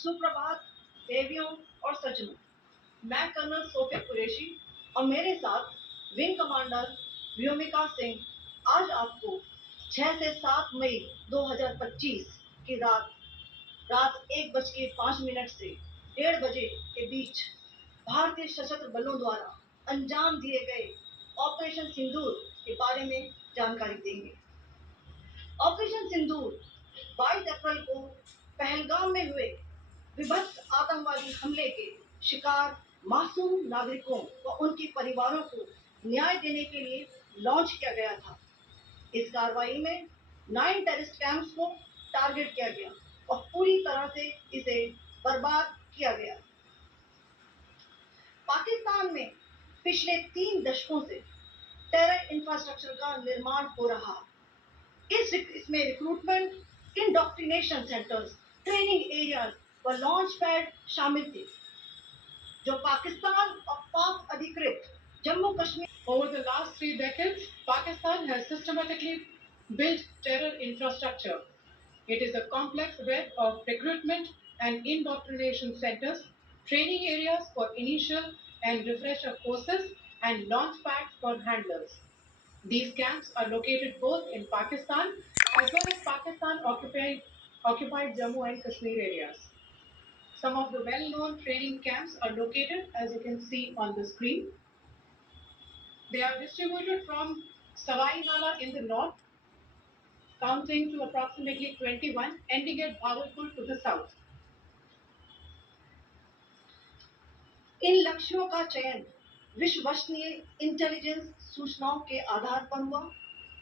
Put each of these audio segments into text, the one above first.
सुप्रभात देवियों और सज्जनों, मैं कर्नल सोफिया कुरैशी और मेरे साथ विंग कमांडर व्योमिका सिंह आज आपको 6 से 7 मई 2025 की रात 1:05 से 1:30 बजे के बीच भारतीय सशस्त्र बलों द्वारा अंजाम दिए गए ऑपरेशन सिंदूर के बारे में जानकारी देंगे। ऑपरेशन सिंदूर 22 अप्रैल को पहलगाम में हुए विभत्स आतंकवादी हमले के शिकार मासूम नागरिकों व उनके परिवारों को न्याय देने के लिए लॉन्च किया गया था। इस कार्रवाई में 9 टेररिस्ट कैंप्स को टारगेट किया गया और पूरी तरह से इसे बर्बाद किया गया। पाकिस्तान में पिछले 3 दशकों से टेरर इंफ्रास्ट्रक्चर का निर्माण हो रहा। इसमें recruitment, indoctrination centres, training areas व लॉन्च पैड शामिल थे, जो पाकिस्तान और पाक अधिकृत Jammu Kashmir. Over the last 3 decades, Pakistan has systematically built terror infrastructure. It is a complex web of recruitment and indoctrination centers, training areas for initial and refresher courses, and launch pads for handlers. These camps are located both in Pakistan as well as Pakistan-occupied Jammu and Kashmir areas. Some of the well-known training camps are located, as you can see on the screen. They are distributed from Savai Nala in the north, counting to approximately 21, ending at Bhagalpur to the south. इन लक्ष्यों का चयन विश्वसनीय intelligence सूचनाओं के आधार पर हुआ,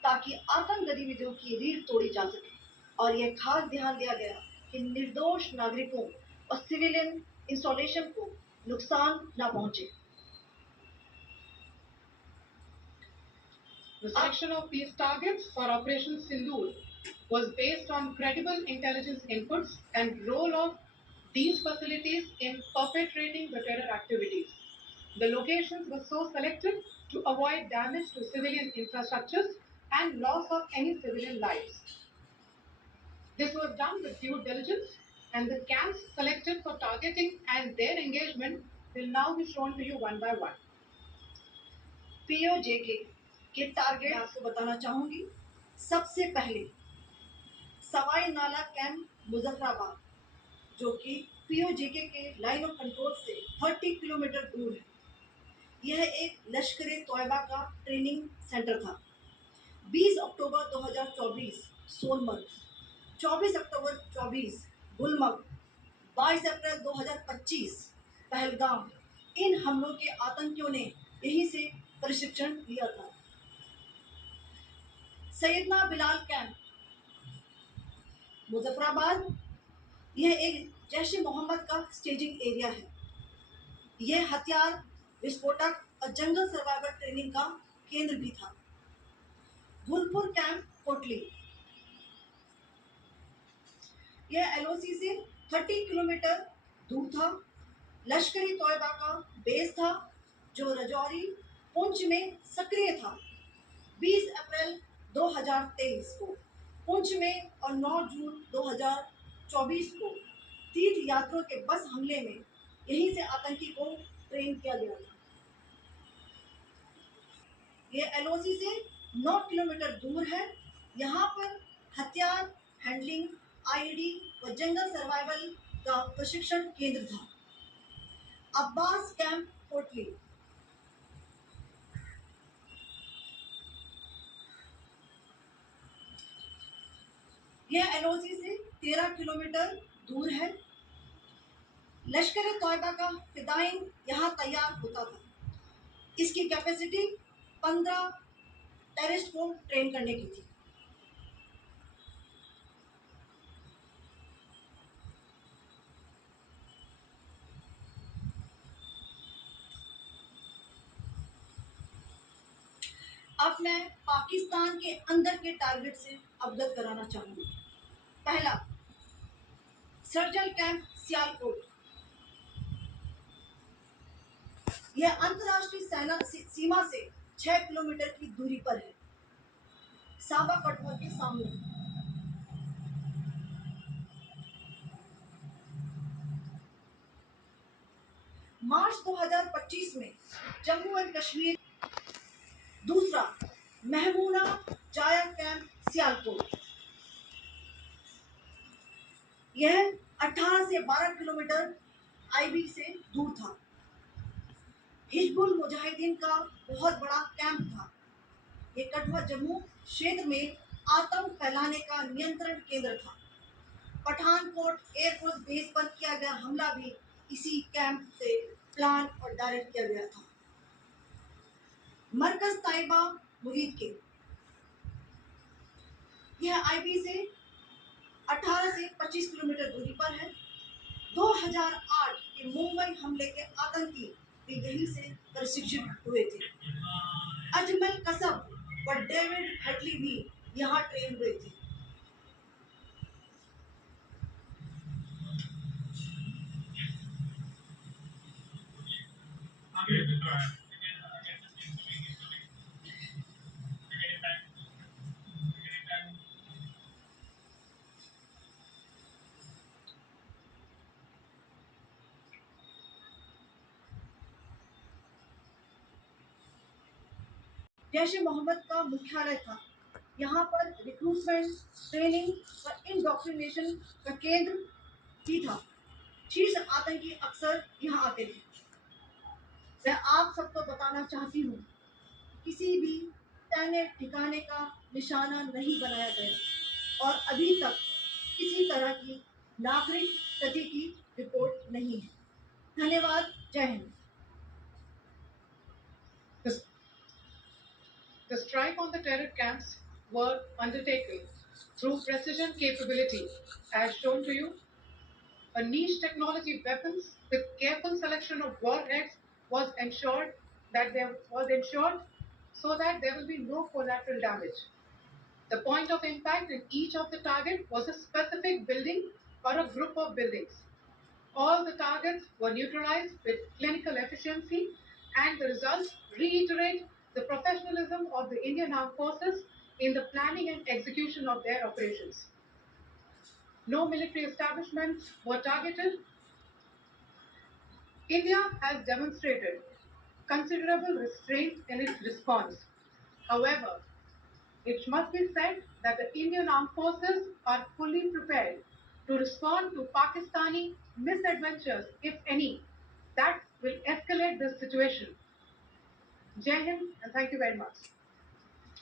ताकि आतंक गतिविधियों की रीढ़ तोड़ी जा सके और यह खास ध्यान दिया गया कि निर्दोष नागरिकों और सिविलियन इंस्टॉलेशन को नुकसान न पहुंचे। The selection of these targets for Operation Sindoor was based on credible intelligence inputs and role of these facilities in perpetrating the terror activities. The locations were so selected to avoid damage to civilian infrastructures and loss of any civilian lives. This was done with due diligence, and the camps selected for targeting and their engagement will now be shown to you one by one. POJK के target आपको बताना चाहूंगी। सबसे पहले सवाई नाला camp Muzaffarabad, जो कि POJK के लाइन ऑफ कंट्रोल से 30 किलोमीटर दूर है। यह एक लश्कर ए तोयबा का ट्रेनिंग सेंटर था। 20 अक्टूबर 2024 सोनमर्ग, 24 अक्टूबर 24 गुलमर्ग, 22 अप्रैल 2025 पहलगाम। इन हमलों के आतंकियों ने यहीं से प्रशिक्षण लिया था। सैयदना बिलाल कैंप मुजफ्फराबाद, यह एक जैश ए मोहम्मद का स्टेजिंग एरिया है। यह हथियार, विस्फोटक और जंगल सर्वाइवल ट्रेनिंग का केंद्र भी था। गुलपुर कैंप कोटली, यह LOC से 30 किलोमीटर दूर था। लश्कर ए तोयबा का बेस था, जो रजौरी पुंछ में सक्रिय था। 20 अप्रैल 2023 को पुंछ में और 9 जून 2024 को तीर्थ यात्रियों के बस हमले में यहीं से आतंकी को ट्रेन किया गया था। यह LOC से 9 किलोमीटर दूर है। यहाँ पर हथियार, हैंडलिंग, IED व जंगल सर्वाइवल का प्रशिक्षण केंद्र था। अब्बास कैंप कोटली, यह LOC से 13 किलोमीटर दूर है। लश्कर ए तोयबा का फिदाइन यहाँ तैयार होता था। इसकी कैपेसिटी 15 टेररिस्ट को ट्रेन करने की थी। अब मैं पाकिस्तान के अंदर के टारगेट से अवगत कराना चाहूंगी। पहला, सर्जल कैंप सियालकोट। यह अंतर्राष्ट्रीय सेना सीमा से 6 किलोमीटर की दूरी पर है, साबा कटवा के सामने। मार्च 2025 में जम्मू एंड कश्मीर। दूसरा, महमूना जाया कैंप सियालकोट। यह 18 से 12 किलोमीटर आईबी से दूर था। हिजबुल मुजाहिदीन का बहुत बड़ा कैंप था। ये कठुआ जम्मू क्षेत्र में आतंक फैलाने का नियंत्रण केंद्र था। पठानकोट एयरफोर्स बेस पर किया गया हमला भी इसी कैंप से प्लान और डायरेक्ट किया गया था। मरकज ताइबा मुरीद के, यह आईबी से 18 से 25 किलोमीटर दूरी पर है। 2008 के मुंबई हमले के आतंकी भी यहीं से प्रशिक्षित हुए थे। अजमल कसब व डेविड हेडली भी यहाँ ट्रेन हुए थे। जैश ए मोहम्मद का मुख्यालय था। यहाँ पर रिक्रूटमेंट, ट्रेनिंग और इंडॉक्ट्रिनेशन का केंद्र भी था। शीर्ष आतंकी अक्सर यहाँ आते थे। मैं आप सबको बताना चाहती हूँ, किसी भी तैने ठिकाने का निशाना नहीं बनाया गया और अभी तक किसी तरह की नागरिक क्षति की रिपोर्ट नहीं है। धन्यवाद। जय Hind. The strike on the terror camps were undertaken through precision capability, as shown to you. A niche technology weapons with careful selection of warheads was ensured so that there will be no collateral damage. The point of impact in each of the target was a specific building or a group of buildings. All the targets were neutralized with clinical efficiency, and the results reiterate the professionalism of the Indian Armed Forces in the planning and execution of their operations. No military establishments were targeted. India has demonstrated considerable restraint in its response. However, it must be said that the Indian Armed Forces are fully prepared to respond to Pakistani misadventures, if any, that will escalate this situation. Jai Hind, and thank you very much.